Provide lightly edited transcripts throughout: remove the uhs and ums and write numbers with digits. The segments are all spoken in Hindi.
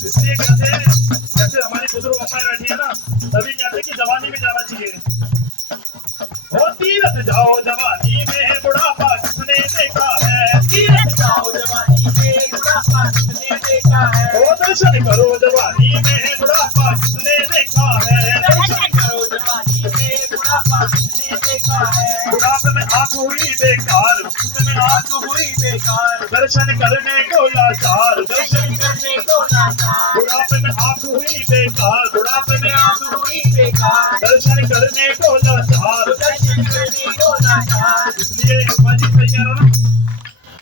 इसलिए कहते हैं, जैसे हमारी बुजुर्ग अम्मा बैठी है ना, तभी कहते हैं कि जवानी में जाना चाहिए। हो तीरथ जाओ जवानी में बुढ़ापा किसने देखा है, तीरथ जाओ जवानी में बुढ़ापा किसने देखा है, हो दर्शन करो जवानी में बुढ़ापा किसने देखा है, दर्शन करो जवानी में बुढ़ापा किसने देखा है, बुढ़ापे में आंख हुई बेकार, तुम्हें आंख हुई बेकार, दर्शन करने को लाचार, दर्शन करने को लाचार, बुढ़ापे में आंख हुई बेकार, बुढ़ापे में आंख हुई बेकार, दर्शन करने को लाचार, दर्शन करने को लाचार, इसलिए अम्मा जी सही कह रहा ना,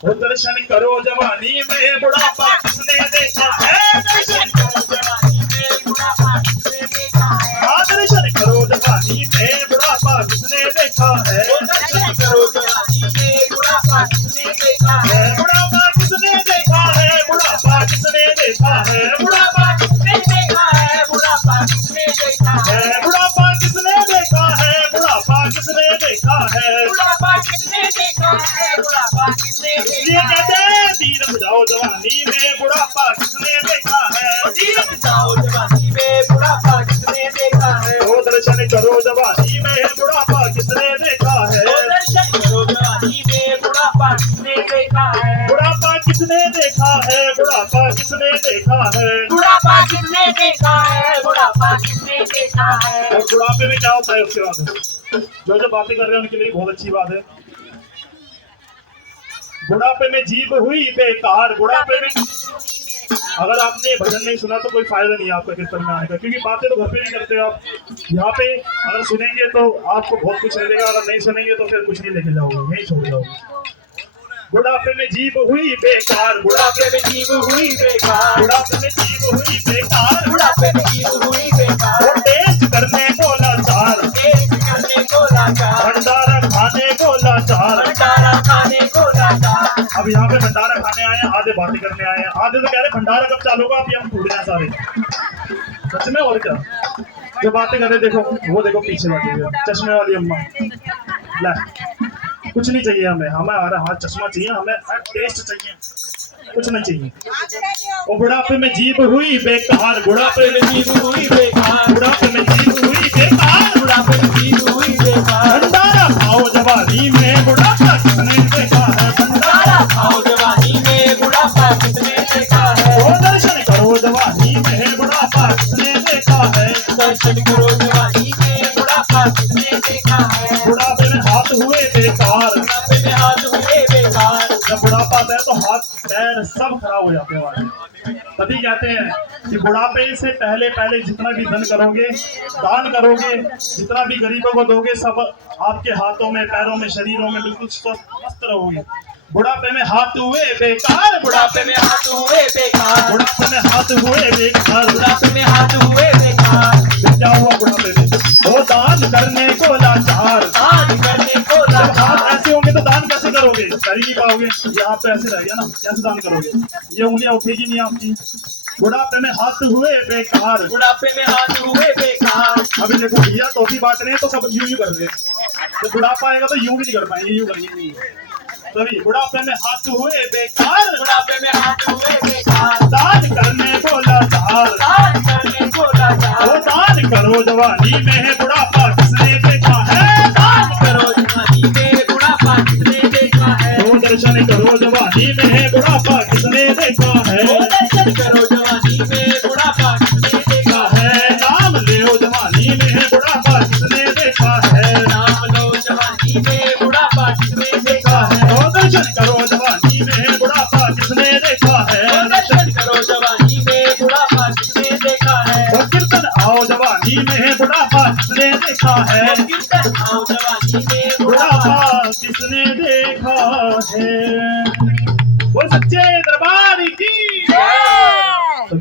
वो दर्शन करो जवानी में बुढ़ापा किसने देखा है, दर्शन करो जवानी में बुढ़ापा किसने देखा है, हाँ दर्शन करो जवानी में बुढ़ापा किसने देखा है, दर्शन करो जवानी में बुढ़ापा किसने देखा है, बुढ़ापा किसने देखा है, बुढ़ापा किसने देखा है, बुढ़ापा किसने देखा है, बुढ़ापा किसने देखा है, बुढ़ापा किसने देखा है, बुढ़ापा किसने देखा है, बुढ़ापा किसने देखा है, बुढ़ापा किसने इसलिए देखा कहते है, हैं तीरथ जाओ जवानी में बुढ़ापा किसने देखा है, तीरथ जाओ जवानी में बुढ़ापा किसने देखा है, वो दर्शन करो जवानी में बुढ़ापा किसने देखा है, दर्शन करो जवानी में बुढ़ापा किसने देखा है, बुढ़ापा किसने देखा है, बुढ़ापा किसने देखा है, बुढ़ापा किसने देखा है, बुढ़ापा किसने देखा है, और बुढ़ापे में क्या होता है उसके बाद जो बातें कर रहे हैं उनके लिए बहुत अच्छी बात है। बुढ़ापे में जीभ हुई बेकार, बुढ़ापे में अगर आपने भजन नहीं सुना तो कोई फायदा नहीं है आपका कीर्तन में आने का, क्योंकि बातें तो घर पे नहीं करते आप, यहाँ पे अगर सुनेंगे तो आपको बहुत कुछ मिलेगा, अगर नहीं सुनेंगे तो फिर कुछ नहीं लेके जाओगे, यही छोड़ जाओगे। बुढ़ापे में जीभ हुई बेकार, बुढ़ापे में जीभ हुई बेकार, बुढ़ापे में जीभ हुई बेकार, बुढ़ापे में जीभ हुई बेकार, वो टेस्ट करने को लाचार, टेस्ट करने को लाचार, भंडारा खाने को लाचार। भंडारा खाने को लाचार, अब यहाँ पे भंडारा खाने आए हैं, आधे बातें करने आए हैं, आधे तो कह रहे भंडारा कब चालू होगा, अब हम टूट जाए सारे। सच में और क्या जो बातें कर रहे, देखो वो देखो पीछे बैठी है चश्मे वाली अम्मा, ला कुछ नहीं चाहिए हमें, हमारा हाथ चश्मा चाहिए, हमें टेस्ट चाहिए, कुछ नहीं चाहिए। वो बुढ़ापे में जीभ हुई बेकार, बुढ़ापे में जीभ हुई बेकार, बुढ़ापे में जीभ हुई बेकार, बुढ़ापे में जीभ हुई बेकार, भंडारा खाओ जवानी में बुढ़ापा किसने देखा है, भंडारा खाओ जवानी में बुढ़ापा किसने देखा है, वो दर्शन करो जवानी में बुढ़ापा किसने देखा है, दर्शन करो जवानी में बुढ़ापा किसने देखा है, बुढ़ापे में हाथ हुए बेकार, बुढ़ापे में हाथ हुए बेकार, जब बुढ़ापा आता है तो हाथ पैर सब खराब हो जाते हैं हमारे। तभी कहते हैं कि बुढ़ापे से पहले पहले जितना भी धन करोगे, दान करोगे, जितना भी गरीबों को दोगे, सब आपके हाथों में पैरों में शरीरों में बिल्कुल स्वस्थ मस्त रहोगे। बुढ़ापे में हाथ हुए बेकार, बुढ़ापे में हाथ हुए बेकार, बुढ़ापे में हाथ हुए बेकार, बुढ़ापे में हाथ हुए बेकार, क्या हुआ बुढ़ापे में, वो दान करने को लाचार, दान करने को जब हाथ लाचार, ऐसे होंगे तो दान कैसे करोगे, कर ही नहीं पाओगे, ये हाथ तो ऐसे रह गया ना, कैसे दान करोगे, ये उंगलियां उठेगी नहीं आपकी। बुढ़ापे में हाथ हुए बेकार, बुढ़ापे में हाथ हुए बेकार, अभी देखो भैया टोपी बांट रहे हैं तो सब यूं कर रहे हैं, तो बुढ़ापा आएगा तो यूं भी नहीं कर पाएंगे, यूं करेंगे। तभी बुढ़ापे में हाथ हुए बेकार, बुढ़ापे में हाथ हुए बेकार, दान करने को लाचार, दान करने को लाचार, वो दान करो जवानी में बुढ़ापा किसने देखा है, दान करो जवानी में बुढ़ापा किसने देखा है, वो दर्शन करो जवानी में बुढ़ापा किसने देखा है, वो दर्शन करो जवानी में बुढ़ापा किसने देखा है, नाम लो जवानी में बुढ़ापा किसने देखा है, नाम लो जवानी में बुढ़ापा किसने देखा है, वो दर्शन करो जवानी में बुढ़ापा किसने देखा है, वो दर्शन करो जवानी में बुढ़ापा किसने देखा है, वो कीर्तन आओ जवानी में बुढ़ापा किसने देखा है, कीर्तन आओ जवानी में बुढ़ापा किसने देखा है। वो सच्चे दरबार